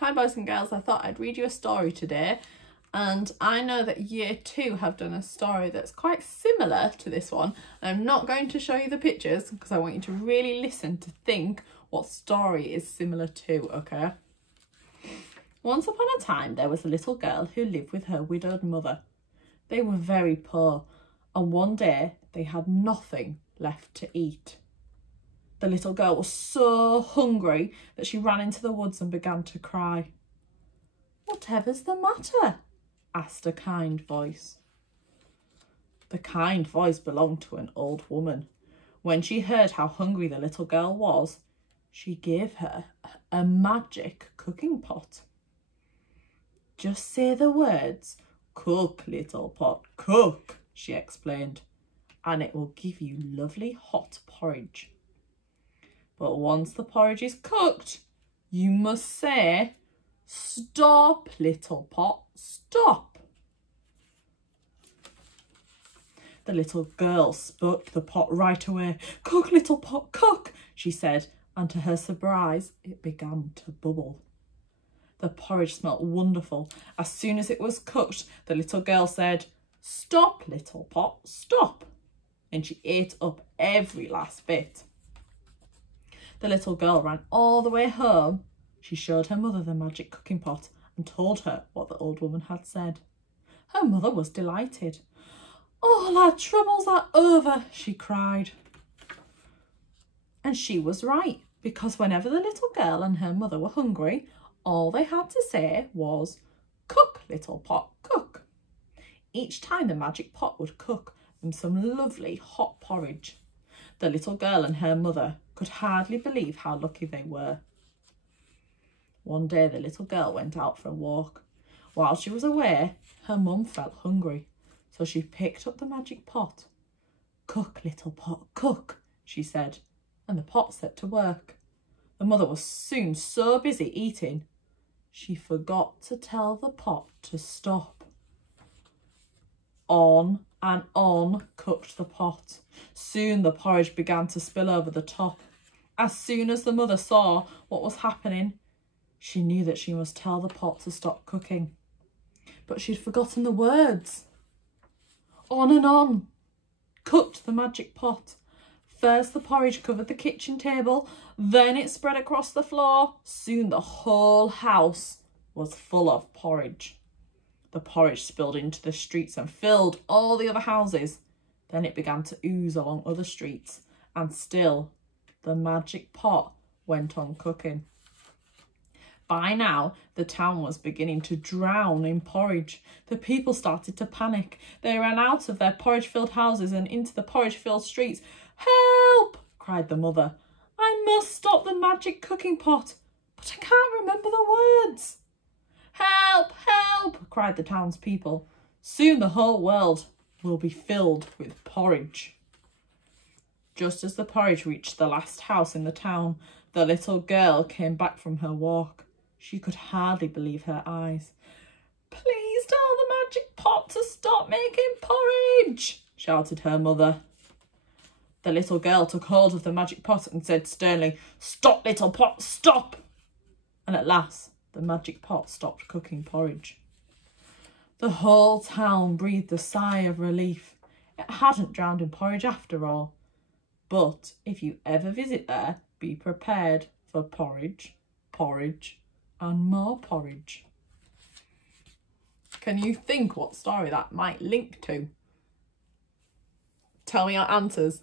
Hi boys and girls, I thought I'd read you a story today, and I know that year 2 have done a story that's quite similar to this one. I'm not going to show you the pictures because I want you to really listen to think what story is similar to, okay? Once upon a time there was a little girl who lived with her widowed mother. They were very poor, and one day they had nothing left to eat. The little girl was so hungry that she ran into the woods and began to cry. "Whatever's the matter?" asked a kind voice. The kind voice belonged to an old woman. When she heard how hungry the little girl was, she gave her a magic cooking pot. "Just say the words, 'Cook, little pot, cook,'" she explained, "and it will give you lovely hot porridge. But once the porridge is cooked, you must say, 'Stop, little pot, stop.'" The little girl spoke to the pot right away. "Cook, little pot, cook," she said, and to her surprise, it began to bubble. The porridge smelt wonderful. As soon as it was cooked, the little girl said, "Stop, little pot, stop," and she ate up every last bit. The little girl ran all the way home. She showed her mother the magic cooking pot and told her what the old woman had said. Her mother was delighted. "All our troubles are over," she cried. And she was right, because whenever the little girl and her mother were hungry, all they had to say was, "Cook, little pot, cook." Each time the magic pot would cook them some lovely hot porridge. The little girl and her mother could hardly believe how lucky they were. One day the little girl went out for a walk. While she was away, her mum felt hungry, so she picked up the magic pot. "Cook, little pot, cook," she said, and the pot set to work. The mother was soon so busy eating, she forgot to tell the pot to stop. On and on cooked the pot. Soon the porridge began to spill over the top. As soon as the mother saw what was happening, she knew that she must tell the pot to stop cooking. But she'd forgotten the words. On and on cooked the magic pot. First the porridge covered the kitchen table, then it spread across the floor. Soon the whole house was full of porridge. The porridge spilled into the streets and filled all the other houses. Then it began to ooze along other streets, and still the magic pot went on cooking. By now, the town was beginning to drown in porridge. The people started to panic. They ran out of their porridge-filled houses and into the porridge-filled streets. "Help!" cried the mother. "I must stop the magic cooking pot, but I can't remember the words." "Help! Help!" cried the townspeople. "Soon the whole world will be filled with porridge." Just as the porridge reached the last house in the town, the little girl came back from her walk. She could hardly believe her eyes. "Please tell the magic pot to stop making porridge," shouted her mother. The little girl took hold of the magic pot and said sternly, "Stop, little pot, stop!" And at last, the magic pot stopped cooking porridge. The whole town breathed a sigh of relief. It hadn't drowned in porridge after all. But if you ever visit there, be prepared for porridge, porridge, and more porridge. Can you think what story that might link to? Tell me your answers.